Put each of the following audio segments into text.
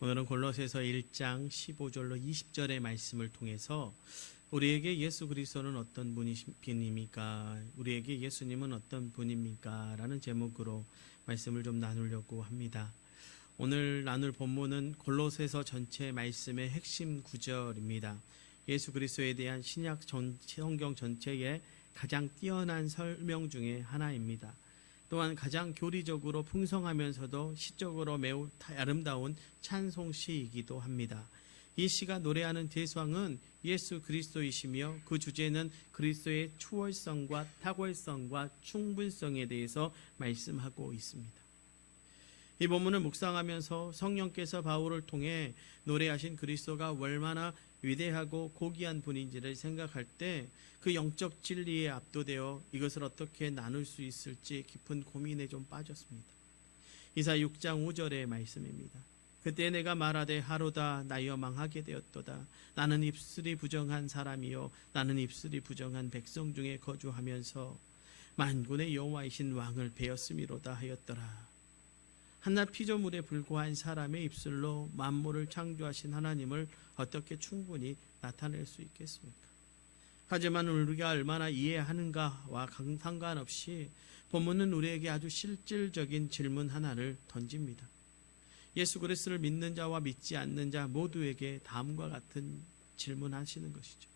오늘은 골로새서 1장 15절로 20절의 말씀을 통해서 우리에게 예수 그리스도는 어떤 분입니까? 우리에게 예수님은 어떤 분입니까? 라는 제목으로 말씀을 좀 나누려고 합니다. 오늘 나눌 본문은 골로새서 전체 말씀의 핵심 구절입니다. 예수 그리스도에 대한 신약 성경 전체의 가장 뛰어난 설명 중에 하나입니다. 또한 가장 교리적으로 풍성하면서도 시적으로 매우 아름다운 찬송시이기도 합니다. 이 시가 노래하는 대상은 예수 그리스도이시며 그 주제는 그리스도의 초월성과 탁월성과 충분성에 대해서 말씀하고 있습니다. 이 본문을 묵상하면서 성령께서 바울을 통해 노래하신 그리스도가 얼마나 위대하고 고귀한 분인지를 생각할 때 그 영적 진리에 압도되어 이것을 어떻게 나눌 수 있을지 깊은 고민에 좀 빠졌습니다. 이사 6장 5절의 말씀입니다. 그때 내가 말하되 하루다 나여 망하게 되었도다. 나는 입술이 부정한 사람이요 나는 입술이 부정한 백성 중에 거주하면서 만군의 여호와이신 왕을 배었음이로다 하였더라. 한낱 피조물에 불과한 사람의 입술로 만물을 창조하신 하나님을 어떻게 충분히 나타낼 수 있겠습니까? 하지만 우리가 얼마나 이해하는가와 상관없이 본문은 우리에게 아주 실질적인 질문 하나를 던집니다. 예수 그리스도를 믿는 자와 믿지 않는 자 모두에게 다음과 같은 질문하시는 것이죠.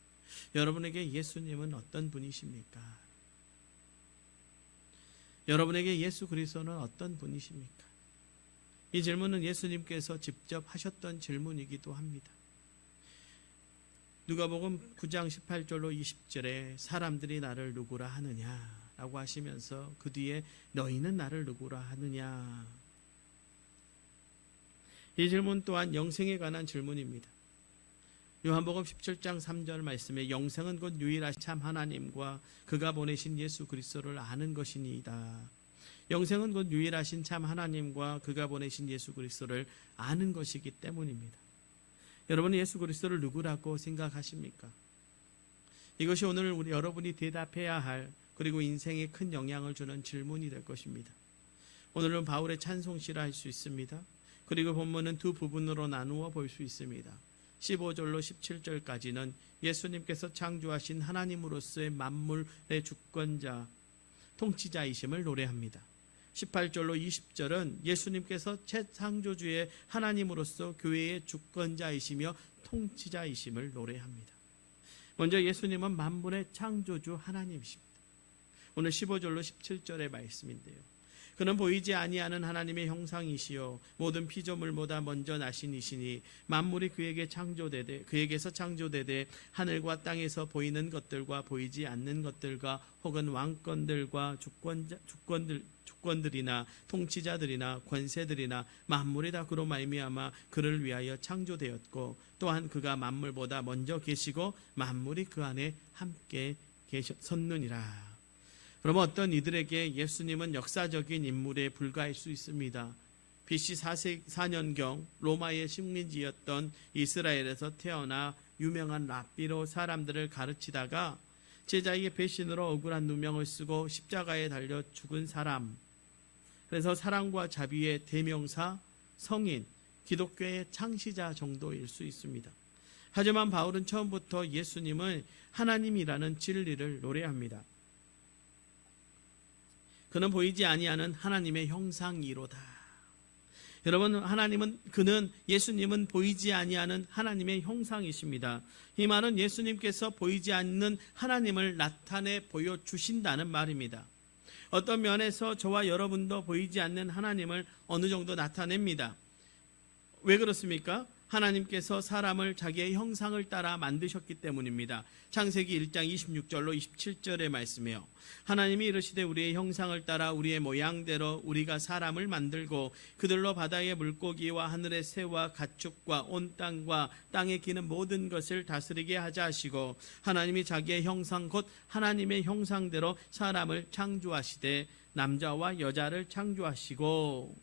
여러분에게 예수님은 어떤 분이십니까? 여러분에게 예수 그리스도는 어떤 분이십니까? 이 질문은 예수님께서 직접 하셨던 질문이기도 합니다. 누가복음 9장 18절로 20절에 사람들이 나를 누구라 하느냐라고 하시면서 그 뒤에 너희는 나를 누구라 하느냐. 이 질문 또한 영생에 관한 질문입니다. 요한복음 17장 3절 말씀에 영생은 곧 유일하신 참 하나님과 그가 보내신 예수 그리스도를 아는 것이니이다. 영생은 곧 유일하신 참 하나님과 그가 보내신 예수 그리스도를 아는 것이기 때문입니다. 여러분은 예수 그리스도를 누구라고 생각하십니까? 이것이 오늘 여러분이 대답해야 할 그리고 인생에 큰 영향을 주는 질문이 될 것입니다. 오늘은 바울의 찬송시라 할 수 있습니다. 그리고 본문은 두 부분으로 나누어 볼 수 있습니다. 15절로 17절까지는 예수님께서 창조하신 하나님으로서의 만물의 주권자, 통치자이심을 노래합니다. 18절로 20절은 예수님께서 최창조주의 하나님으로서 교회의 주권자이시며 통치자이심을 노래합니다. 먼저 예수님은 만물의 창조주 하나님이십니다. 오늘 15절로 17절의 말씀인데요. 그는 보이지 아니하는 하나님의 형상이시요 모든 피조물보다 먼저 나신 이시니 만물이 그에게서 창조되되 하늘과 땅에서 보이는 것들과 보이지 않는 것들과 혹은 왕권들과 주권들이나 통치자들이나 권세들이나 만물이 다 그로 말미암아 그를 위하여 창조되었고 또한 그가 만물보다 먼저 계시고 만물이 그 안에 함께 섰느니라. 그러면 어떤 이들에게 예수님은 역사적인 인물에 불과할 수 있습니다. BC 4년경 로마의 식민지였던 이스라엘에서 태어나 유명한 랍비로 사람들을 가르치다가 제자의 배신으로 억울한 누명을 쓰고 십자가에 달려 죽은 사람. 그래서 사랑과 자비의 대명사, 성인, 기독교의 창시자 정도일 수 있습니다. 하지만 바울은 처음부터 예수님을 하나님이라는 진리를 노래합니다. 그는 보이지 아니하는 하나님의 형상이로다. 여러분, 예수님은 보이지 아니하는 하나님의 형상이십니다. 이 말은 예수님께서 보이지 않는 하나님을 나타내 보여주신다는 말입니다. 어떤 면에서 저와 여러분도 보이지 않는 하나님을 어느 정도 나타냅니다. 왜 그렇습니까? 하나님께서 사람을 자기의 형상을 따라 만드셨기 때문입니다. 창세기 1장 26절로 27절의 말씀이요. 하나님이 이르시되 우리의 형상을 따라 우리의 모양대로 우리가 사람을 만들고 그들로 바다의 물고기와 하늘의 새와 가축과 온 땅과 땅에 기는 모든 것을 다스리게 하자 하시고 하나님이 자기의 형상 곧 하나님의 형상대로 사람을 창조하시되 남자와 여자를 창조하시고.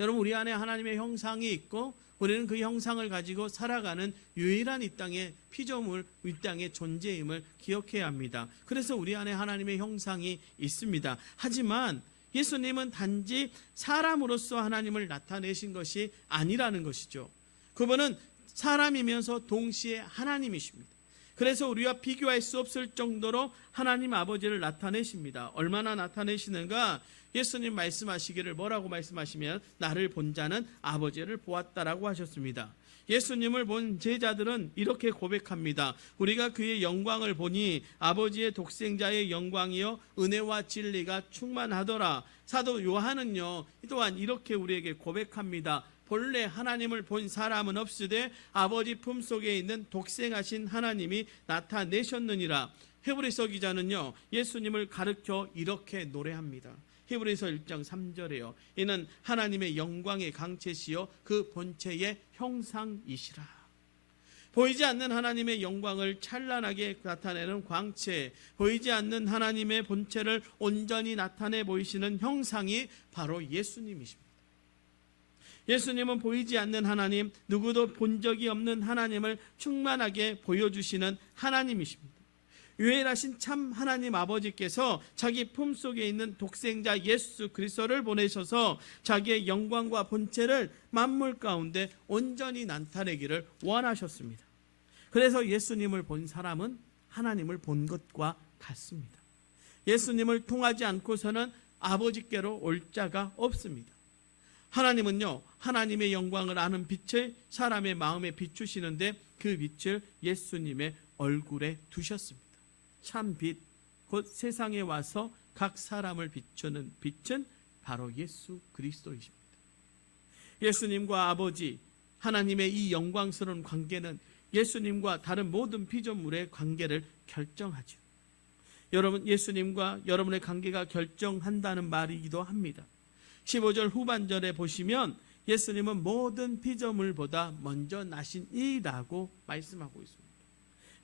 여러분, 우리 안에 하나님의 형상이 있고 우리는 그 형상을 가지고 살아가는 유일한 이 땅의 피조물, 이 땅의 존재임을 기억해야 합니다. 그래서 우리 안에 하나님의 형상이 있습니다. 하지만 예수님은 단지 사람으로서 하나님을 나타내신 것이 아니라는 것이죠. 그분은 사람이면서 동시에 하나님이십니다. 그래서 우리와 비교할 수 없을 정도로 하나님 아버지를 나타내십니다. 얼마나 나타내시는가? 예수님 말씀하시기를 뭐라고 말씀하시면 나를 본 자는 아버지를 보았다라고 하셨습니다. 예수님을 본 제자들은 이렇게 고백합니다. 우리가 그의 영광을 보니 아버지의 독생자의 영광이요 은혜와 진리가 충만하더라. 사도 요한은요 또한 이렇게 우리에게 고백합니다. 본래 하나님을 본 사람은 없으되 아버지 품속에 있는 독생하신 하나님이 나타내셨느니라. 히브리서 기자는요 예수님을 가르쳐 이렇게 노래합니다. 히브리서 1장 3절에요. 이는 하나님의 영광의 강체시요 그 본체의 형상이시라. 보이지 않는 하나님의 영광을 찬란하게 나타내는 광채, 보이지 않는 하나님의 본체를 온전히 나타내 보이시는 형상이 바로 예수님이십니다. 예수님은 보이지 않는 하나님, 누구도 본 적이 없는 하나님을 충만하게 보여주시는 하나님이십니다. 유일하신 참 하나님 아버지께서 자기 품속에 있는 독생자 예수 그리스도를 보내셔서 자기의 영광과 본체를 만물 가운데 온전히 나타내기를 원하셨습니다. 그래서 예수님을 본 사람은 하나님을 본 것과 같습니다. 예수님을 통하지 않고서는 아버지께로 올 자가 없습니다. 하나님은요 하나님의 영광을 아는 빛을 사람의 마음에 비추시는데 그 빛을 예수님의 얼굴에 두셨습니다. 참 빛, 곧 세상에 와서 각 사람을 비추는 빛은 바로 예수 그리스도이십니다. 예수님과 아버지 하나님의 이 영광스러운 관계는 예수님과 다른 모든 피조물의 관계를 결정하죠. 여러분, 예수님과 여러분의 관계가 결정한다는 말이기도 합니다. 15절 후반절에 보시면 예수님은 모든 피조물보다 먼저 나신 이라고 말씀하고 있습니다.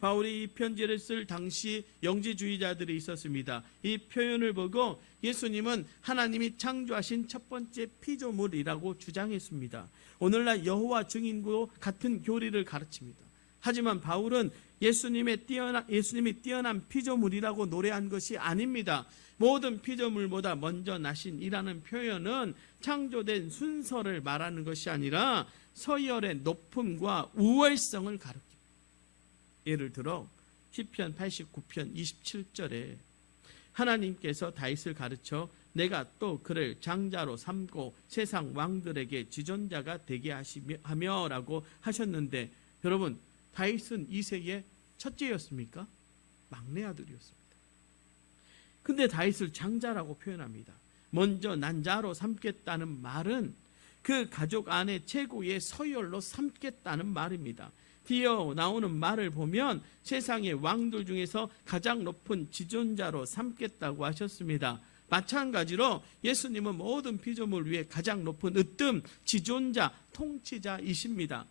바울이 이 편지를 쓸 당시 영지주의자들이 있었습니다. 이 표현을 보고 예수님은 하나님이 창조하신 첫 번째 피조물이라고 주장했습니다. 오늘날 여호와 증인과 같은 교리를 가르칩니다. 하지만 바울은 예수님이 뛰어난 피조물이라고 노래한 것이 아닙니다. 모든 피조물보다 먼저 나신 이라는 표현은 창조된 순서를 말하는 것이 아니라 서열의 높음과 우월성을 가르칩니다. 예를 들어 시편 89편 27절에 하나님께서 다윗을 가르쳐 내가 또 그를 장자로 삼고 세상 왕들에게 지존자가 되게 하며라고 하셨는데, 여러분 다윗은 이세의 첫째였습니까? 막내 아들이었습니다. 근데 다윗을 장자라고 표현합니다. 먼저 난 자로 삼겠다는 말은 그 가족 안에 최고의 서열로 삼겠다는 말입니다. 뒤에 나오는 말을 보면 세상의 왕들 중에서 가장 높은 지존자로 삼겠다고 하셨습니다. 마찬가지로 예수님은 모든 피조물 위에 가장 높은 으뜸, 지존자, 통치자이십니다.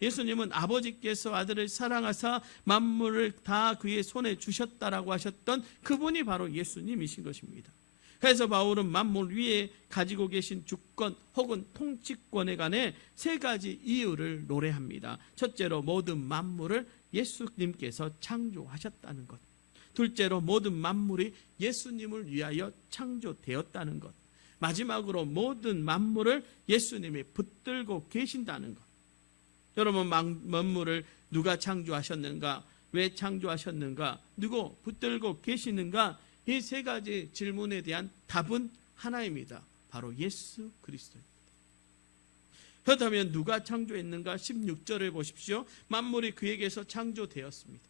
예수님은 아버지께서 아들을 사랑하사 만물을 다 그의 손에 주셨다라고 하셨던 그분이 바로 예수님이신 것입니다. 그래서 바울은 만물 위에 가지고 계신 주권 혹은 통치권에 관해 세 가지 이유를 노래합니다. 첫째로 모든 만물을 예수님께서 창조하셨다는 것. 둘째로 모든 만물이 예수님을 위하여 창조되었다는 것. 마지막으로 모든 만물을 예수님이 붙들고 계신다는 것. 여러분, 만물을 누가 창조하셨는가? 왜 창조하셨는가? 누구 붙들고 계시는가? 이 세 가지 질문에 대한 답은 하나입니다. 바로 예수 그리스도입니다. 그렇다면 누가 창조했는가? 16절을 보십시오. 만물이 그에게서 창조되었습니다.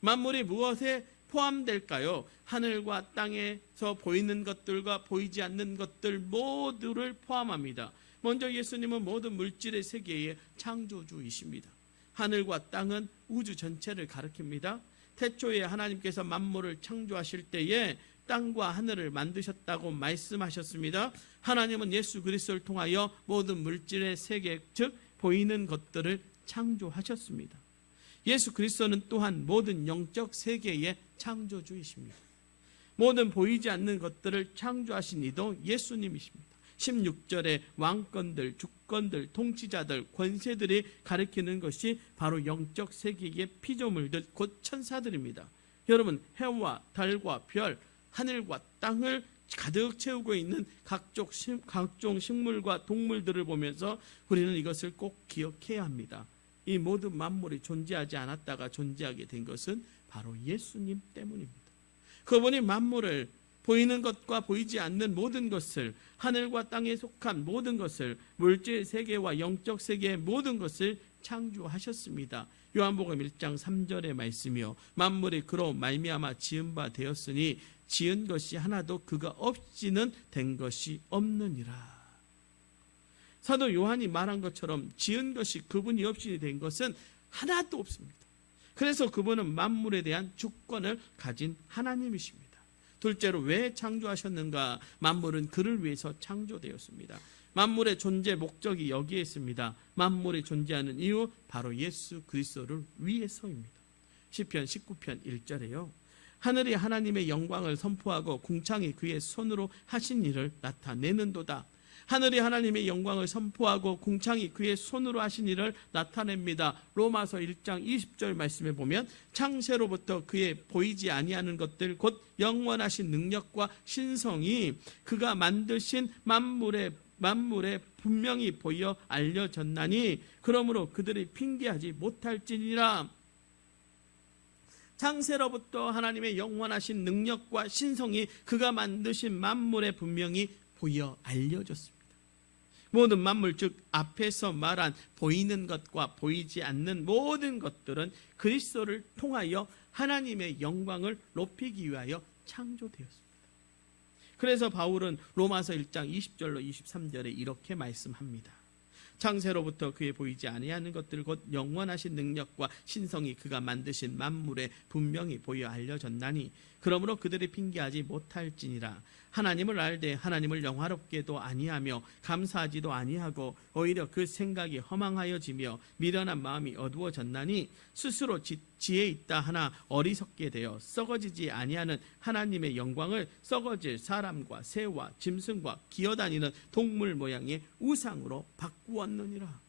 만물이 무엇에 포함될까요? 하늘과 땅에서 보이는 것들과 보이지 않는 것들 모두를 포함합니다. 먼저 예수님은 모든 물질의 세계의 창조주이십니다. 하늘과 땅은 우주 전체를 가리킵니다. 태초에 하나님께서 만물을 창조하실 때에 땅과 하늘을 만드셨다고 말씀하셨습니다. 하나님은 예수 그리스도를 통하여 모든 물질의 세계, 즉 보이는 것들을 창조하셨습니다. 예수 그리스도는 또한 모든 영적 세계의 창조주이십니다. 모든 보이지 않는 것들을 창조하신 이도 예수님이십니다. 16절에 왕권들, 주권들, 통치자들, 권세들이 가리키는 것이 바로 영적 세계의 피조물들, 곧 천사들입니다. 여러분, 해와 달과 별, 하늘과 땅을 가득 채우고 있는 각종 식물과 동물들을 보면서 우리는 이것을 꼭 기억해야 합니다. 이 모든 만물이 존재하지 않았다가 존재하게 된 것은 바로 예수님 때문입니다. 그분이 만물을, 보이는 것과 보이지 않는 모든 것을, 하늘과 땅에 속한 모든 것을, 물질 세계와 영적 세계의 모든 것을 창조하셨습니다. 요한복음 1장 3절의 말씀이요, 만물이 그로 말미암아 지은 바 되었으니 지은 것이 하나도 그가 없이는 된 것이 없느니라. 사도 요한이 말한 것처럼 지은 것이 그분이 없이 된 것은 하나도 없습니다. 그래서 그분은 만물에 대한 주권을 가진 하나님이십니다. 둘째로 왜 창조하셨는가? 만물은 그를 위해서 창조되었습니다. 만물의 존재 목적이 여기에 있습니다. 만물이 존재하는 이유, 바로 예수 그리스도를 위해서입니다. 시편 19편 1절에요, 하늘이 하나님의 영광을 선포하고 궁창이 그의 손으로 하신 일을 나타내는도다. 하늘이 하나님의 영광을 선포하고 궁창이 그의 손으로 하신 일을 나타냅니다. 로마서 1장 20절 말씀에 보면 창세로부터 그의 보이지 아니하는 것들 곧 영원하신 능력과 신성이 그가 만드신 만물에 분명히 보여 알려졌나니 그러므로 그들이 핑계하지 못할지니라. 창세로부터 하나님의 영원하신 능력과 신성이 그가 만드신 만물에 분명히 보여 알려졌습니다. 모든 만물, 즉 앞에서 말한 보이는 것과 보이지 않는 모든 것들은 그리스도를 통하여 하나님의 영광을 높이기 위하여 창조되었습니다. 그래서 바울은 로마서 1장 20절로 23절에 이렇게 말씀합니다. 창세로부터 그의 보이지 아니하는 것들 곧 영원하신 능력과 신성이 그가 만드신 만물에 분명히 보여 알려졌나니 그러므로 그들이 핑계하지 못할지니라. 하나님을 알되 하나님을 영화롭게도 아니하며 감사하지도 아니하고 오히려 그 생각이 허망하여지며 미련한 마음이 어두워졌나니 스스로 지혜 있다 하나 어리석게 되어 썩어지지 아니하는 하나님의 영광을 썩어질 사람과 새와 짐승과 기어다니는 동물 모양의 우상으로 바꾸었느니라.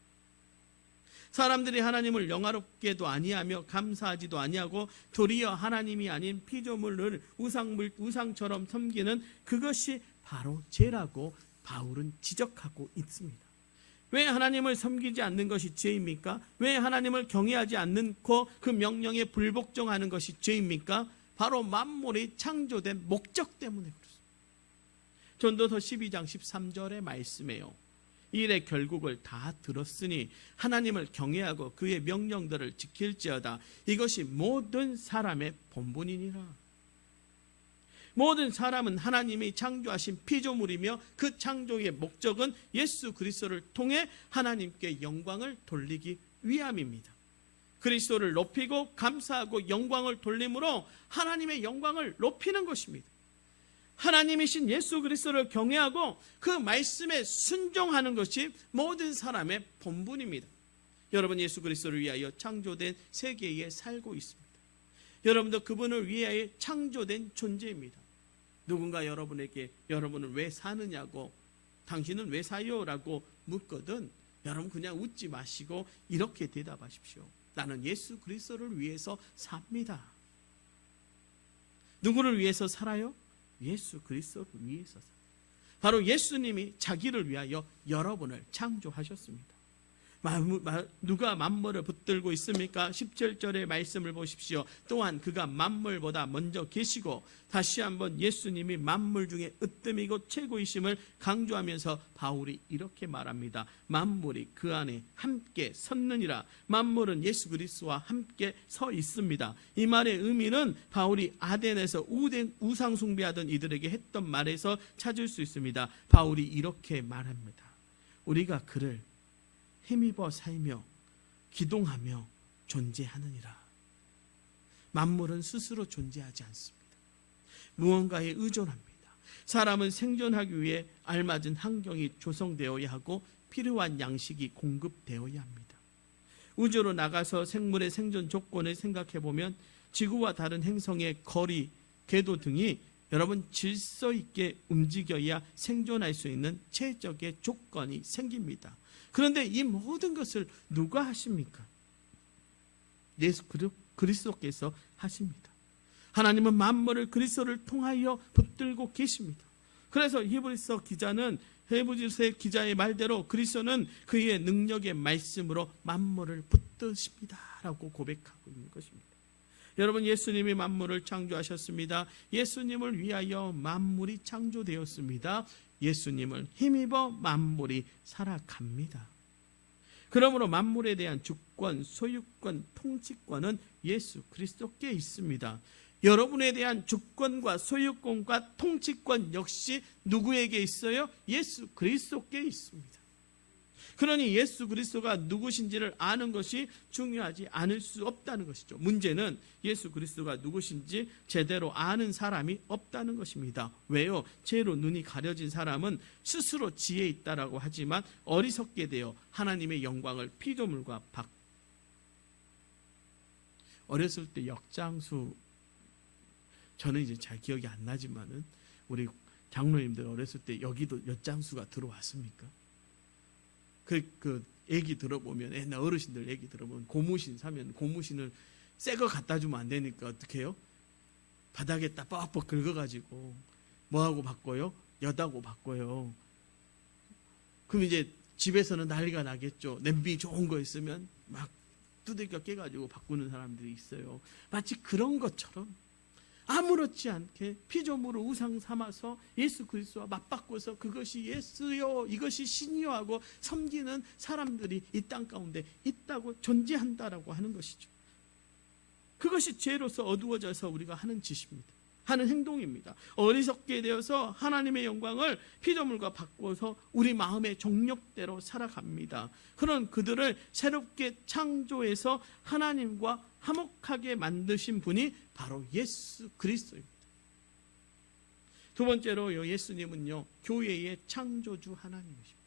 사람들이 하나님을 영화롭게도 아니하며 감사하지도 아니하고 도리어 하나님이 아닌 피조물을 우상처럼 섬기는 그것이 바로 죄라고 바울은 지적하고 있습니다. 왜 하나님을 섬기지 않는 것이 죄입니까? 왜 하나님을 경외하지 않고 그 명령에 불복종하는 것이 죄입니까? 바로 만물이 창조된 목적 때문에 그렇습니다. 전도서 12장 13절의 말씀이에요. 일의 결국을 다 들었으니 하나님을 경외하고 그의 명령들을 지킬지어다. 이것이 모든 사람의 본분이니라. 모든 사람은 하나님이 창조하신 피조물이며 그 창조의 목적은 예수 그리스도를 통해 하나님께 영광을 돌리기 위함입니다. 그리스도를 높이고 감사하고 영광을 돌림으로 하나님의 영광을 높이는 것입니다. 하나님이신 예수 그리스도를 경외하고 그 말씀에 순종하는 것이 모든 사람의 본분입니다. 여러분, 예수 그리스도를 위하여 창조된 세계에 살고 있습니다. 여러분도 그분을 위하여 창조된 존재입니다. 누군가 여러분에게 여러분은 왜 사느냐고, 당신은 왜 사요? 라고 묻거든 여러분 그냥 웃지 마시고 이렇게 대답하십시오. 나는 예수 그리스도를 위해서 삽니다. 누구를 위해서 살아요? 예수 그리스도를 위해서. 바로 예수님이 자기를 위하여 여러분을 창조하셨습니다. 누가 만물을 붙들고 있습니까? 17절의 말씀을 보십시오. 또한 그가 만물보다 먼저 계시고, 다시 한번 예수님이 만물 중에 으뜸이고 최고이심을 강조하면서 바울이 이렇게 말합니다. 만물이 그 안에 함께 섰느니라. 만물은 예수 그리스도와 함께 서 있습니다. 이 말의 의미는 바울이 아덴에서 우상 숭배하던 이들에게 했던 말에서 찾을 수 있습니다. 바울이 이렇게 말합니다. 우리가 그를 힘입어 살며 기동하며 존재하느니라. 만물은 스스로 존재하지 않습니다. 무언가에 의존합니다. 사람은 생존하기 위해 알맞은 환경이 조성되어야 하고 필요한 양식이 공급되어야 합니다. 우주로 나가서 생물의 생존 조건을 생각해 보면 지구와 다른 행성의 거리, 궤도 등이 여러분 질서 있게 움직여야 생존할 수 있는 최적의 조건이 생깁니다. 그런데 이 모든 것을 누가 하십니까? 예수 그리스도께서 하십니다. 하나님은 만물을 그리스도를 통하여 붙들고 계십니다. 그래서 히브리서 기자의 말대로 그리스도는 그의 능력의 말씀으로 만물을 붙드십니다라고 고백하고 있는 것입니다. 여러분, 예수님이 만물을 창조하셨습니다. 예수님을 위하여 만물이 창조되었습니다. 예수님을 힘입어 만물이 살아갑니다. 그러므로 만물에 대한 주권, 소유권, 통치권은 예수 그리스도께 있습니다. 여러분에 대한 주권과 소유권과 통치권 역시 누구에게 있어요? 예수 그리스도께 있습니다. 그러니 예수 그리스도가 누구신지를 아는 것이 중요하지 않을 수 없다는 것이죠. 문제는 예수 그리스도가 누구신지 제대로 아는 사람이 없다는 것입니다. 왜요? 죄로 눈이 가려진 사람은 스스로 지혜 있다라고 하지만 어리석게 되어 하나님의 영광을 피조물과 어렸을 때 역장수, 저는 이제 잘 기억이 안 나지만은 우리 장로님들 어렸을 때 여기도 엿장수가 들어왔습니까? 그 얘기 들어보면, 옛날 어르신들 얘기 들어보면 고무신 사면 고무신을 새 거 갖다 주면 안 되니까 어떻게 해요? 바닥에다 뻑뻑 긁어가지고 뭐하고 바꿔요? 엿하고 바꿔요. 그럼 이제 집에서는 난리가 나겠죠. 냄비 좋은 거 있으면 막 두들겨 깨가지고 바꾸는 사람들이 있어요. 마치 그런 것처럼 아무렇지 않게 피조물을 우상 삼아서 예수 그리스도와 맞바꿔서 그것이 예수요, 이것이 신이요 하고 섬기는 사람들이 이 땅 가운데 있다고 존재한다라고 하는 것이죠. 그것이 죄로서 어두워져서 우리가 하는 짓입니다. 하는 행동입니다. 어리석게 되어서 하나님의 영광을 피조물과 바꿔서 우리 마음의 정욕대로 살아갑니다. 그런 그들을 새롭게 창조해서 하나님과 화목하게 만드신 분이 바로 예수 그리스도입니다. 두 번째로 예수님은요, 교회의 창조주 하나님이십니다.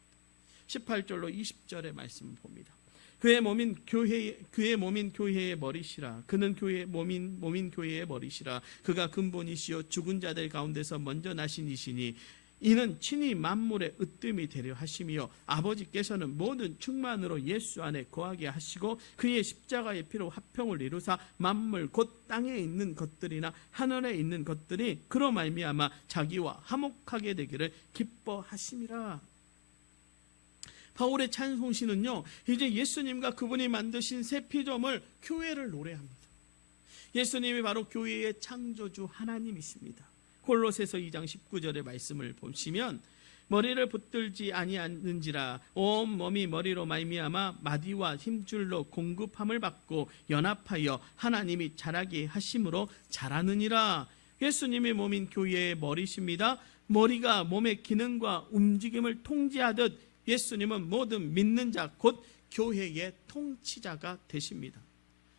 18절로 20절의 말씀을 봅니다. 그의 몸인 교회의 머리시라. 그는 교회의 몸인 교회의 머리시라. 그가 근본이시요 죽은 자들 가운데서 먼저 나신 이시니 이는 친히 만물의 으뜸이 되려 하심이요 아버지께서는 모든 충만으로 예수 안에 거하게 하시고 그의 십자가의 피로 화평을 이루사 만물 곧 땅에 있는 것들이나 하늘에 있는 것들이 그로 말미암아 자기와 화목하게 되기를 기뻐하심이라. 바울의 찬송시는요, 이제 예수님과 그분이 만드신 새 피조물 교회를 노래합니다. 예수님이 바로 교회의 창조주 하나님이십니다. 골로새서 2장 19절의 말씀을 보시면 머리를 붙들지 아니하는지라 온 몸이 머리로 말미암아 마디와 힘줄로 공급함을 받고 연합하여 하나님이 자라게 하심으로 자라느니라. 예수님의 몸인 교회의 머리십니다. 머리가 몸의 기능과 움직임을 통제하듯 예수님은 모든 믿는 자 곧 교회의 통치자가 되십니다.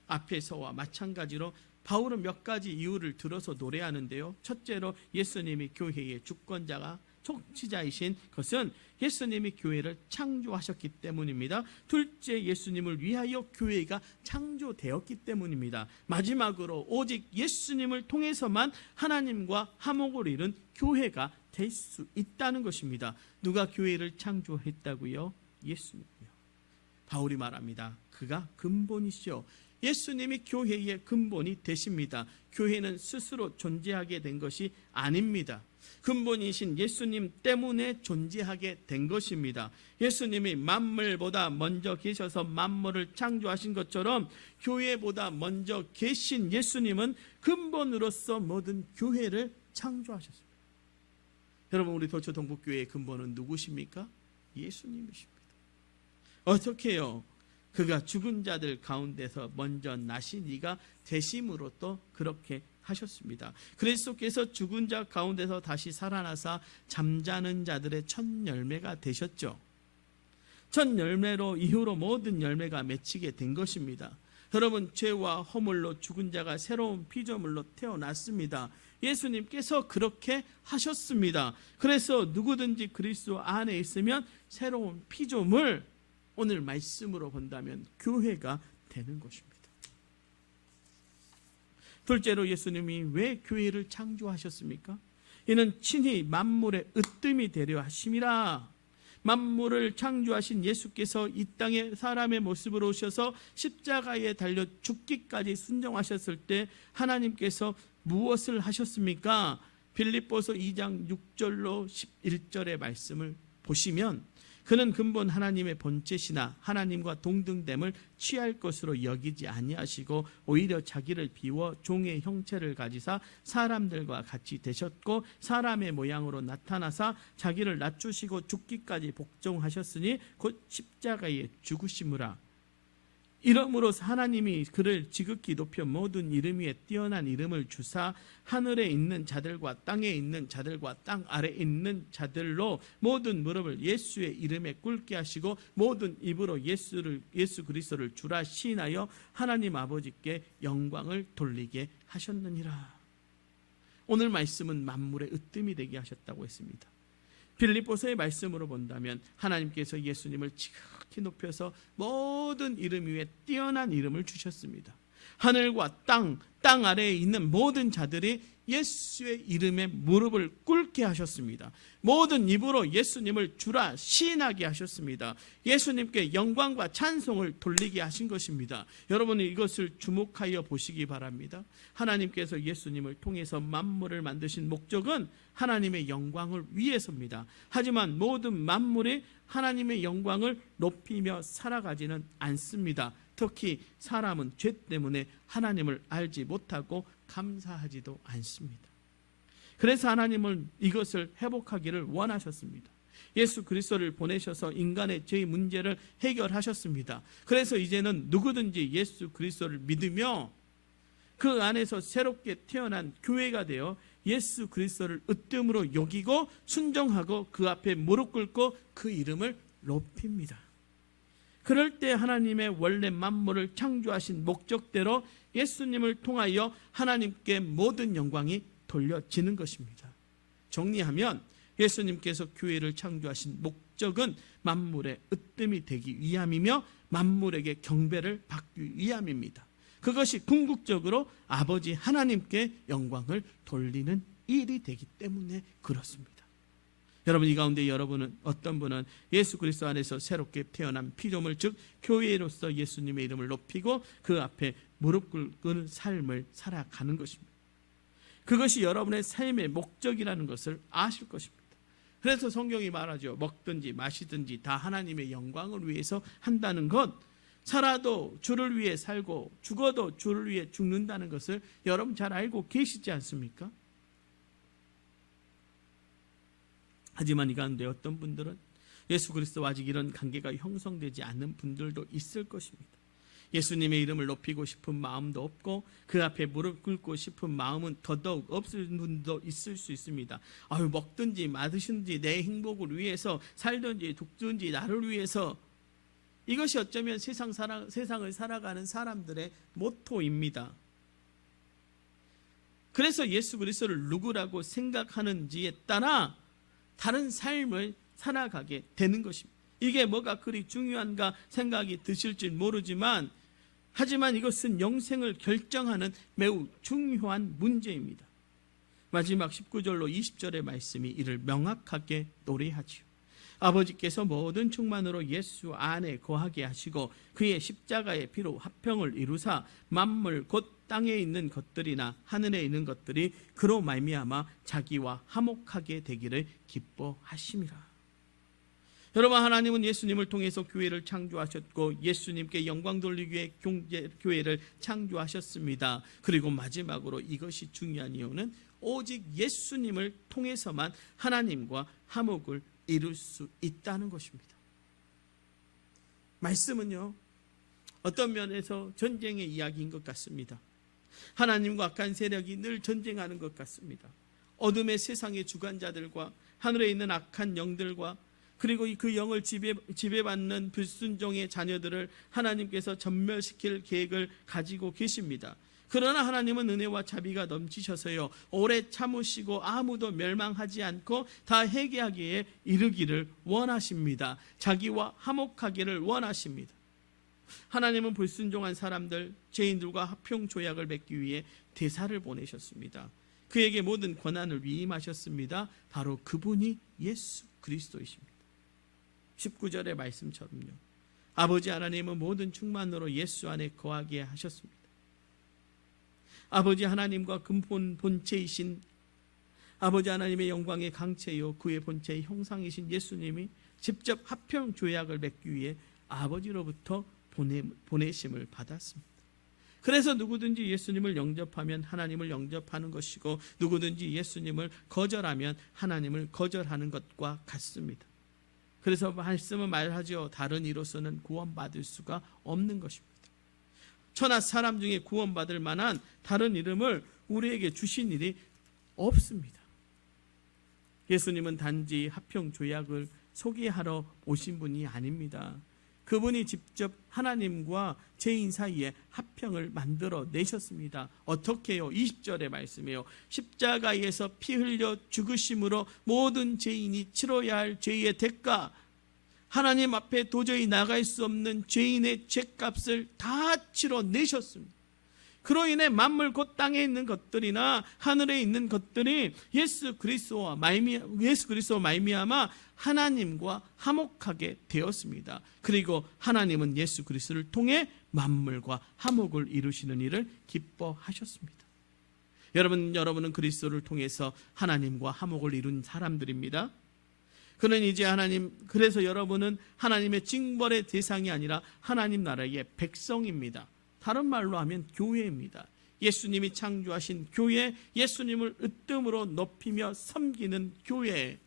앞에서와 마찬가지로 바울은 몇 가지 이유를 들어서 노래하는데요. 첫째로 예수님이 교회의 주권자가 통치자이신 것은 예수님이 교회를 창조하셨기 때문입니다. 둘째, 예수님을 위하여 교회가 창조되었기 때문입니다. 마지막으로 오직 예수님을 통해서만 하나님과 화목을 이룬 교회가 될 수 있다는 것입니다. 누가 교회를 창조했다고요? 예수님이요. 바울이 말합니다. 그가 근본이시오. 예수님이 교회의 근본이 되십니다. 교회는 스스로 존재하게 된 것이 아닙니다. 근본이신 예수님 때문에 존재하게 된 것입니다. 예수님이 만물보다 먼저 계셔서 만물을 창조하신 것처럼 교회보다 먼저 계신 예수님은 근본으로서 모든 교회를 창조하셨습니다. 여러분, 우리 도초 동북교회의 근본은 누구십니까? 예수님이십니다. 어떻게 해요? 그가 죽은 자들 가운데서 먼저 나신 이가 되심으로 또 그렇게 하셨습니다. 그리스도께서 죽은 자 가운데서 다시 살아나사 잠자는 자들의 첫 열매가 되셨죠. 첫 열매로 이후로 모든 열매가 맺히게 된 것입니다. 여러분, 죄와 허물로 죽은 자가 새로운 피조물로 태어났습니다. 예수님께서 그렇게 하셨습니다. 그래서 누구든지 그리스도 안에 있으면 새로운 피조물, 오늘 말씀으로 본다면 교회가 되는 것입니다. 둘째로 예수님이 왜 교회를 창조하셨습니까? 이는 친히 만물의 으뜸이 되려 하심이라. 만물을 창조하신 예수께서 이 땅에 사람의 모습으로 오셔서 십자가에 달려 죽기까지 순종하셨을 때 하나님께서 무엇을 하셨습니까? 빌립보서 2장 6절로 11절의 말씀을 보시면 그는 근본 하나님의 본체시나 하나님과 동등됨을 취할 것으로 여기지 아니하시고 오히려 자기를 비워 종의 형체를 가지사 사람들과 같이 되셨고 사람의 모양으로 나타나사 자기를 낮추시고 죽기까지 복종하셨으니 곧 십자가에 죽으심이라. 이러므로 하나님이 그를 지극히 높여 모든 이름 위에 뛰어난 이름을 주사 하늘에 있는 자들과 땅에 있는 자들과 땅 아래에 있는 자들로 모든 무릎을 예수의 이름에 꿇게 하시고 모든 입으로 예수 그리스도를 주라 시인하여 하나님 아버지께 영광을 돌리게 하셨느니라. 오늘 말씀은 만물의 으뜸이 되게 하셨다고 했습니다. 빌립보서의 말씀으로 본다면 하나님께서 예수님을 지극히 높여서 모든 이름 위에 뛰어난 이름을 주셨습니다. 하늘과 땅 아래에 있는 모든 자들이 예수의 이름에 무릎을 꿇게 하셨습니다. 모든 입으로 예수님을 주라 시인하게 하셨습니다. 예수님께 영광과 찬송을 돌리게 하신 것입니다. 여러분은 이것을 주목하여 보시기 바랍니다. 하나님께서 예수님을 통해서 만물을 만드신 목적은 하나님의 영광을 위해서입니다. 하지만 모든 만물이 하나님의 영광을 높이며 살아가지는 않습니다. 특히 사람은 죄 때문에 하나님을 알지 못하고 감사하지도 않습니다. 그래서 하나님은 이것을 회복하기를 원하셨습니다. 예수 그리스도를 보내셔서 인간의 죄의 문제를 해결하셨습니다. 그래서 이제는 누구든지 예수 그리스도를 믿으며 그 안에서 새롭게 태어난 교회가 되어 예수 그리스도를 으뜸으로 여기고 순종하고 그 앞에 무릎 꿇고 그 이름을 높입니다. 그럴 때 하나님의 원래 만물을 창조하신 목적대로 예수님을 통하여 하나님께 모든 영광이 돌려지는 것입니다. 정리하면 예수님께서 교회를 창조하신 목적은 만물의 으뜸이 되기 위함이며 만물에게 경배를 받기 위함입니다. 그것이 궁극적으로 아버지 하나님께 영광을 돌리는 일이 되기 때문에 그렇습니다. 여러분, 이 가운데 여러분은 어떤 분은 예수 그리스도 안에서 새롭게 태어난 피조물 즉 교회로서 예수님의 이름을 높이고 그 앞에 무릎 꿇는 삶을 살아가는 것입니다. 그것이 여러분의 삶의 목적이라는 것을 아실 것입니다. 그래서 성경이 말하죠. 먹든지 마시든지 다 하나님의 영광을 위해서 한다는 것, 살아도 주를 위해 살고 죽어도 주를 위해 죽는다는 것을 여러분 잘 알고 계시지 않습니까? 하지만 이 가운데 어떤 분들은 예수 그리스도와 아직 이런 관계가 형성되지 않는 분들도 있을 것입니다. 예수님의 이름을 높이고 싶은 마음도 없고 그 앞에 무릎 꿇고 싶은 마음은 더더욱 없을 분도 있을 수 있습니다. 먹든지 마시든지 내 행복을 위해서 살든지 죽든지 나를 위해서, 이것이 어쩌면 세상을 살아가는 사람들의 모토입니다. 그래서 예수 그리스도를 누구라고 생각하는지에 따라 다른 삶을 살아가게 되는 것입니다. 이게 뭐가 그리 중요한가 생각이 드실지 모르지만 하지만 이것은 영생을 결정하는 매우 중요한 문제입니다. 마지막 19절로 20절의 말씀이 이를 명확하게 노래하지요. 아버지께서 모든 충만으로 예수 안에 거하게 하시고 그의 십자가의 피로 화평을 이루사 만물 곧 땅에 있는 것들이나 하늘에 있는 것들이 그로 말미암아 자기와 화목하게 되기를 기뻐하심이라. 여러분, 하나님은 예수님을 통해서 교회를 창조하셨고 예수님께 영광 돌리기 위해 교회를 창조하셨습니다. 그리고 마지막으로 이것이 중요한 이유는 오직 예수님을 통해서만 하나님과 화목을 이룰 수 있다는 것입니다. 말씀은요, 어떤 면에서 전쟁의 이야기인 것 같습니다. 하나님과 악한 세력이 늘 전쟁하는 것 같습니다. 어둠의 세상의 주관자들과 하늘에 있는 악한 영들과 그리고 그 영을 지배받는 불순종의 자녀들을 하나님께서 전멸시킬 계획을 가지고 계십니다. 그러나 하나님은 은혜와 자비가 넘치셔서요 오래 참으시고 아무도 멸망하지 않고 다 회개하기에 이르기를 원하십니다. 자기와 화목하기를 원하십니다. 하나님은 불순종한 사람들, 죄인들과 화평 조약을 맺기 위해 대사를 보내셨습니다. 그에게 모든 권한을 위임하셨습니다. 바로 그분이 예수 그리스도이십니다. 19절의 말씀처럼요, 아버지 하나님은 모든 충만으로 예수 안에 거하게 하셨습니다. 아버지 하나님과 근본 본체이신 아버지 하나님의 영광의 강체요 그의 본체의 형상이신 예수님이 직접 합평 조약을 맺기 위해 아버지로부터 보내심을 받았습니다. 그래서 누구든지 예수님을 영접하면 하나님을 영접하는 것이고 누구든지 예수님을 거절하면 하나님을 거절하는 것과 같습니다. 그래서 말씀은 말하죠. 다른 이로서는 구원받을 수가 없는 것입니다. 천하 사람 중에 구원받을 만한 다른 이름을 우리에게 주신 일이 없습니다. 예수님은 단지 합평 조약을 소개하러 오신 분이 아닙니다. 그분이 직접 하나님과 죄인 사이에 합평을 만들어 내셨습니다. 어떻게요? 20절의 말씀이에요. 십자가에서 피 흘려 죽으심으로 모든 죄인이 치러야 할 죄의 대가, 하나님 앞에 도저히 나갈 수 없는 죄인의 죄값을 다 치러 내셨습니다. 그로 인해 만물 곧 땅에 있는 것들이나 하늘에 있는 것들이 예수 그리스도와 말미암아 하나님과 화목하게 되었습니다. 그리고 하나님은 예수 그리스도를 통해 만물과 화목을 이루시는 일을 기뻐하셨습니다. 여러분은 그리스도를 통해서 하나님과 화목을 이룬 사람들입니다. 그래서 여러분은 하나님의 징벌의 대상이 아니라 하나님 나라의 백성입니다. 다른 말로 하면 교회입니다. 예수님이 창조하신 교회, 예수님을 으뜸으로 높이며 섬기는 교회.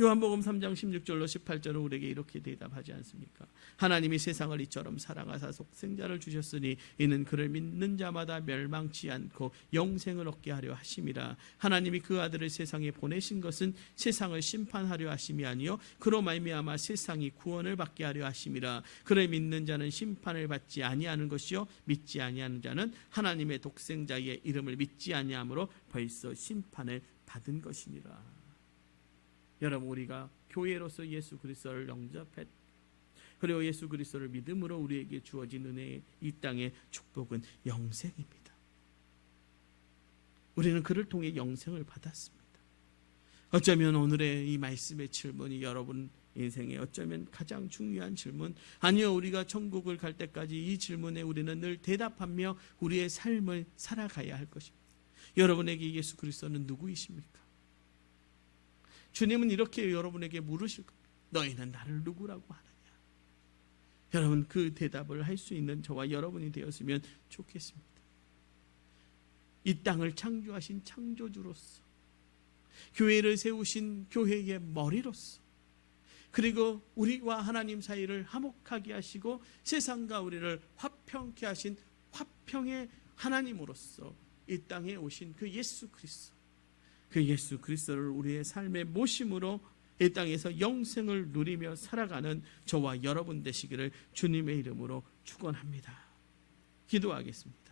요한복음 3장 16절로 18절은 우리에게 이렇게 대답하지 않습니까? 하나님이 세상을 이처럼 사랑하사 독생자를 주셨으니 이는 그를 믿는 자마다 멸망치 않고 영생을 얻게 하려 하심이라. 하나님이 그 아들을 세상에 보내신 것은 세상을 심판하려 하심이 아니요 그로 말미암아 세상이 구원을 받게 하려 하심이라. 그를 믿는 자는 심판을 받지 아니하는 것이요 믿지 아니하는 자는 하나님의 독생자의 이름을 믿지 아니함으로 벌써 심판을 받은 것이니라. 여러분, 우리가 교회로서 예수 그리스도를 영접했, 그리고 예수 그리스도를 믿음으로 우리에게 주어진 은혜의 이 땅의 축복은 영생입니다. 우리는 그를 통해 영생을 받았습니다. 어쩌면 오늘의 이 말씀의 질문이 여러분 인생에 어쩌면 가장 중요한 질문, 아니요 우리가 천국을 갈 때까지 이 질문에 우리는 늘 대답하며 우리의 삶을 살아가야 할 것입니다. 여러분에게 예수 그리스도는 누구이십니까? 주님은 이렇게 여러분에게 물으실 겁니다. 너희는 나를 누구라고 하느냐? 여러분, 그 대답을 할 수 있는 저와 여러분이 되었으면 좋겠습니다. 이 땅을 창조하신 창조주로서, 교회를 세우신 교회의 머리로서, 그리고 우리와 하나님 사이를 화목하게 하시고 세상과 우리를 화평케 하신 화평의 하나님으로서 이 땅에 오신 그 예수 그리스도, 그 예수 그리스도를 우리의 삶의 모심으로 이 땅에서 영생을 누리며 살아가는 저와 여러분 되시기를 주님의 이름으로 축원합니다. 기도하겠습니다.